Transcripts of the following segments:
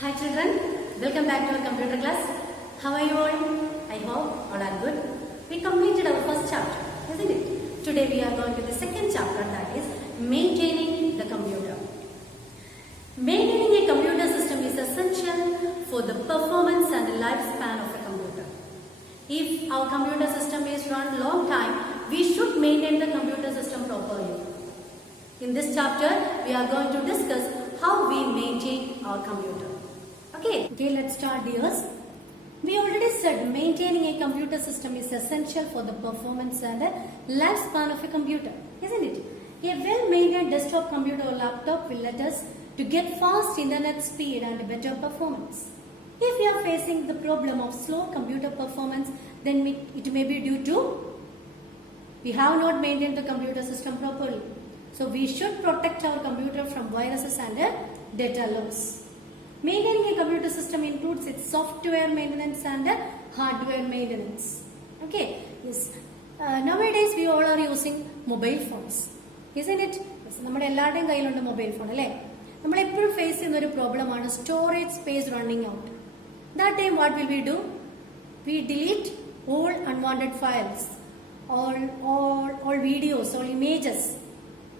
Hi children, welcome back to our computer class. How are you all? I hope all are good. We completed our first chapter, isn't it? Today we are going to the second chapter, that is maintaining the computer. Maintaining a computer system is essential for the performance and the lifespan of a computer. If our computer system is run long time, we should maintain the computer system properly. In this chapter, we are going to discuss how we maintain our computer. Okay, let's start dears. We already said maintaining a computer system is essential for the performance and lifespan of a computer, isn't it? A well-maintained desktop computer or laptop will let us to get fast internet speed and better performance. If we are facing the problem of slow computer performance, then it may be due to we have not maintained the computer system properly. So we should protect our computer from viruses and data loss. Maintaining a computer system includes its software maintenance and hardware maintenance. Okay, yes. Nowadays we all are using mobile phones, isn't it? Yes. നമ്മുടെ എല്ലാവരുടെയും കയ്യിലുണ്ട് mobile phone അല്ലേ? നമ്മൾ എപ്പോഴും face ചെയ്യുന്ന ഒരു പ്രോബ്ലമാണ് storage space running out. That time what will we do? We delete all unwanted files, all videos, all images,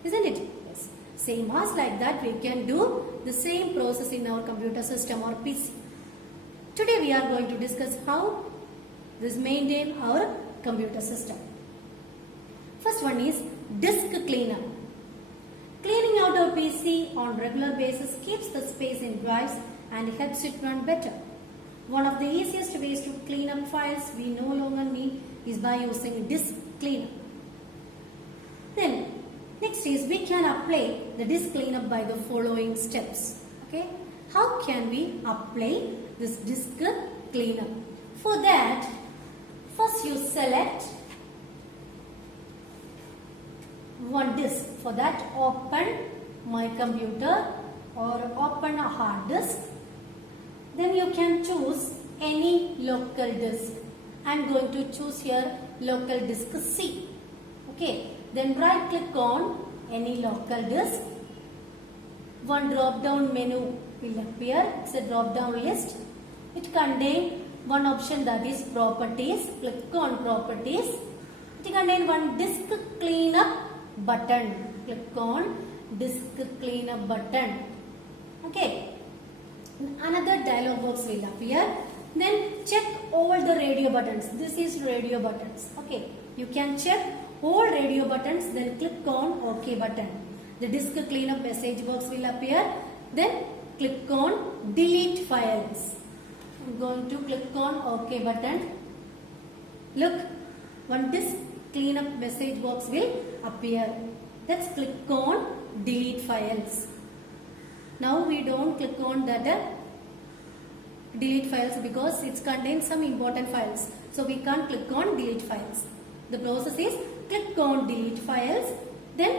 isn't it? Yes. Same as like that we can do the same process in our computer system or PC. Today we are going to discuss how this maintain our computer system. First one is disk cleanup. Cleaning out our PC on regular basis keeps the space in drives and helps it run better. One of the easiest ways to clean up files we no longer need is by using disk cleanup. Then next is we can apply the disk cleanup by the following steps. Okay, how can we apply this disk cleanup? For that, first you select one disk. For that, open my computer or open a hard disk. Then you can choose any local disk. I am going to choose here local disk C. Okay. Then right click on any local disk. One drop down menu will appear. It's a drop down list. It contains one option, that is properties. Click on properties. It contains one disk cleanup button. Click on disk cleanup button. Okay. Another dialog box will appear. Then check all the radio buttons. This is radio buttons. Okay. You can check all radio buttons, then click on OK button. The disk cleanup message box will appear. Then click on delete files. I'm going to click on OK button. Look, one disk cleanup message box will appear. Let's click on delete files. Now we don't click on that delete files because it contains some important files. So we can't click on delete files. The process is click on delete files. Then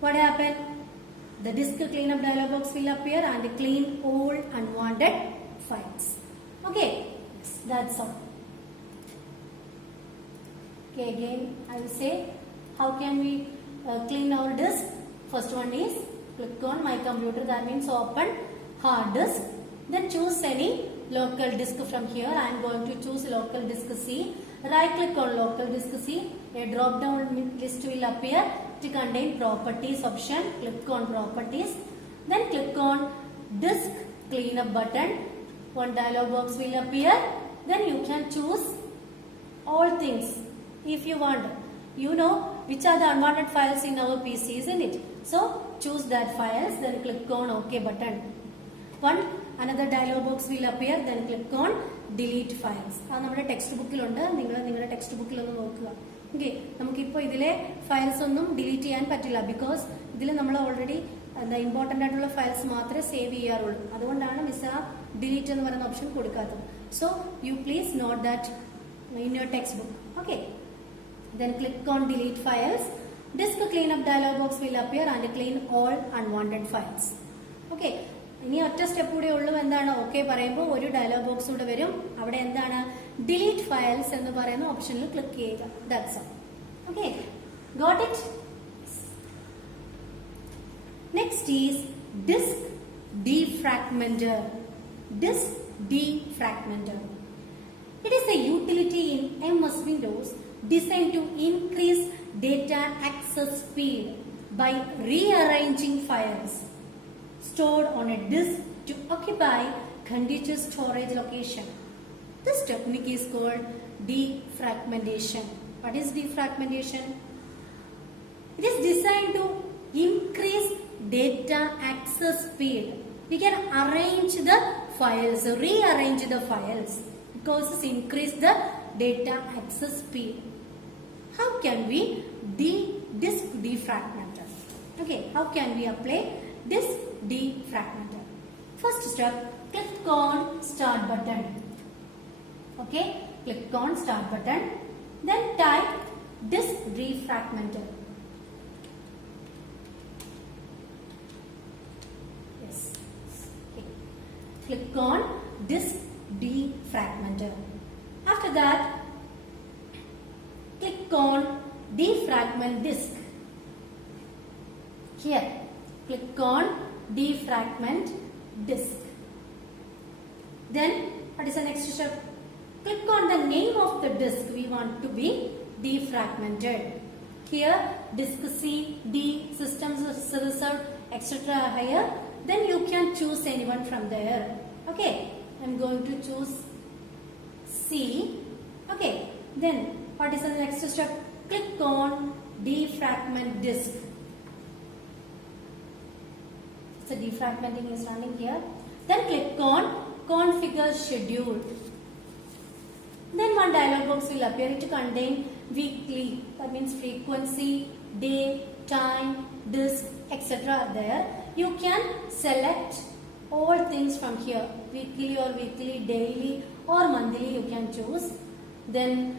what happen? The disk cleanup dialog box will appear and clean all unwanted files. Okay, that's all. Okay, again I will say how can we clean our disk. First one is click on my computer, that means open hard disk. Then choose any local disk from here. I am going to choose local disk C. Right click on local disk C. A drop down list will appear. It contains properties option. Click on properties. Then click on disk cleanup button. One dialog box will appear. Then you can choose all things if you want. You know which are the unwanted files in our PC, isn't it? So choose that files. Then click on OK button. Another dialog box will appear. Then click on delete files. അത് നമ്മുടെ text ബുക്കിലുണ്ട്. നിങ്ങളുടെ text ബുക്കിൽ ഒന്ന് നോക്കുക. Okay, നമുക്കിപ്പോൾ ഇതിലെ files ഒന്നും delete ചെയ്യാൻ പറ്റില്ല. ബിക്കോസ് ഇതിൽ നമ്മൾ ഓൾറെഡി ഇമ്പോർട്ടൻ്റ് ആയിട്ടുള്ള ഫയൽസ് മാത്രമേ സേവ് ചെയ്യാറുള്ളൂ. അതുകൊണ്ടാണ് മിസ് ആ ഡിലീറ്റ് എന്ന് പറയുന്ന ഓപ്ഷൻ കൊടുക്കാത്തത്. So you please note that in your text book. Okay, then click on delete files. Disk cleanup dialog box will appear and clean all unwanted files. Okay. ഇനി ഒറ്റ സ്റ്റെപ്പ് കൂടെ ഉള്ളൂ. എന്താണ്? ഓക്കെ പറയുമ്പോൾ ഒരു ഡയലോഗ് ബോക്സ് കൂടെ വരും. അവിടെ എന്താണ്? ഡിലീറ്റ് ഫയൽസ് എന്ന് പറയുന്ന ഓപ്ഷനിൽ ക്ലിക്ക് ചെയ്യുക. That's all. Okay, got it? Next is disk defragmenter. disk defragmenter. It is a utility in MS Windows designed to increase data access speed by rearranging files stored on a disk to occupy contiguous storage location. This technique is called defragmentation. What is defragmentation? It is designed to increase data access speed. We can arrange the files, rearrange the files because it increase the data access speed. How can we disk defragmenter? Okay, how can we apply disk defragmenter? First step, click on start button. Okay, click on start button. Then type disk defragmenter. Yes. Okay. Click on disk defragmenter. After that, click on defragment disk. Here, click on defragment disk. Then, what is the next step? Click on the name of the disk we want to be defragmented. Here, disk C, D, systems reserved, etc. here. Then you can choose anyone from there. Okay, I'm going to choose C. Okay, then what is the next step? Click on defragment disk. So defragmenting is running here. Then click on configure schedule. Then one dialog box will appear. It contain weekly, that means frequency, day, time, disk, etc. are there. You can select all things from here. Weekly or weekly, daily or monthly you can choose. Then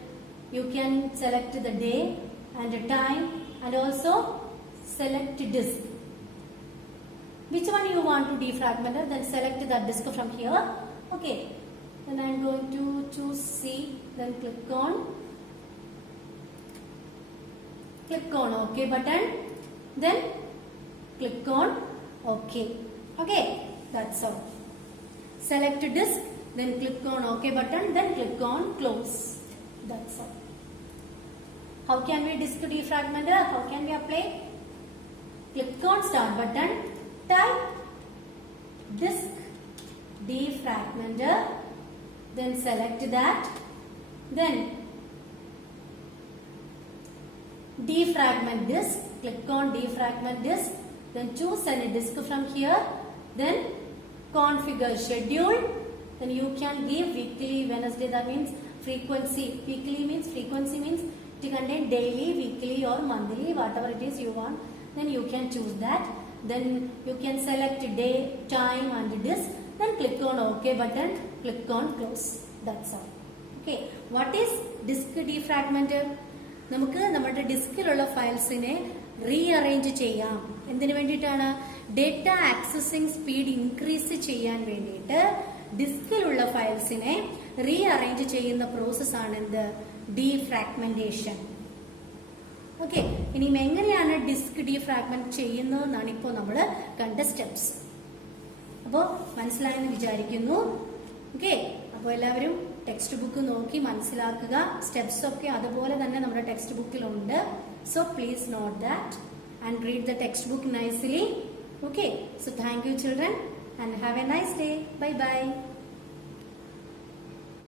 you can select the day and the time and also select disk. Which one you want to defragment, then select that disk from here. Okay, then I am going to choose C, then click on OK button, then click on OK. Okay, that's all. Select disk, then click on OK button, then click on close. That's all. How can we disk defragmenter? How can we apply? Click on start button, type disk defragmenter, then select that, then defragment disk, click on defragment disk, then choose any disk from here, then configure schedule, then you can give weekly, Wednesday, that means frequency, weekly means frequency means it contain daily, weekly or monthly, whatever it is you want, then you can choose that. Then you can select day, time and disk, then click on OK button, click on close. That's all. Okay, what is disk defragmenter? നമുക്ക് നമ്മുടെ ഡിസ്കിലുള്ള ഫയൽസിനെ rearrange ചെയ്യാം. എന്തിനു വേണ്ടിയിട്ടാണ്? Data accessing speed increase ചെയ്യാൻ വേണ്ടിയിട്ട് ഡിസ്കിലുള്ള ഫയൽസിനെ rearrange ചെയ്യുന്ന പ്രോസസ്സാണ് എന്ത്? ഡീഫ്രാഗ്മെന്റേഷൻ. ഓക്കെ, ഇനിയും എങ്ങനെയാണ് ഡിസ്ക് ഡീഫ്രാഗ്മെന്റ് ചെയ്യുന്നതെന്നാണ് ഇപ്പോൾ നമ്മൾ കണ്ട സ്റ്റെപ്സ്. അപ്പോൾ മനസ്സിലായെന്ന് വിചാരിക്കുന്നു. ഓക്കെ, അപ്പോൾ എല്ലാവരും ടെക്സ്റ്റ് ബുക്ക് നോക്കി മനസ്സിലാക്കുക. സ്റ്റെപ്സ് ഒക്കെ അതുപോലെ തന്നെ നമ്മുടെ ടെക്സ്റ്റ് ബുക്കിലുണ്ട്. So please note that and read the text book nicely. Okay, so thank you children and have a nice day. Bye bye.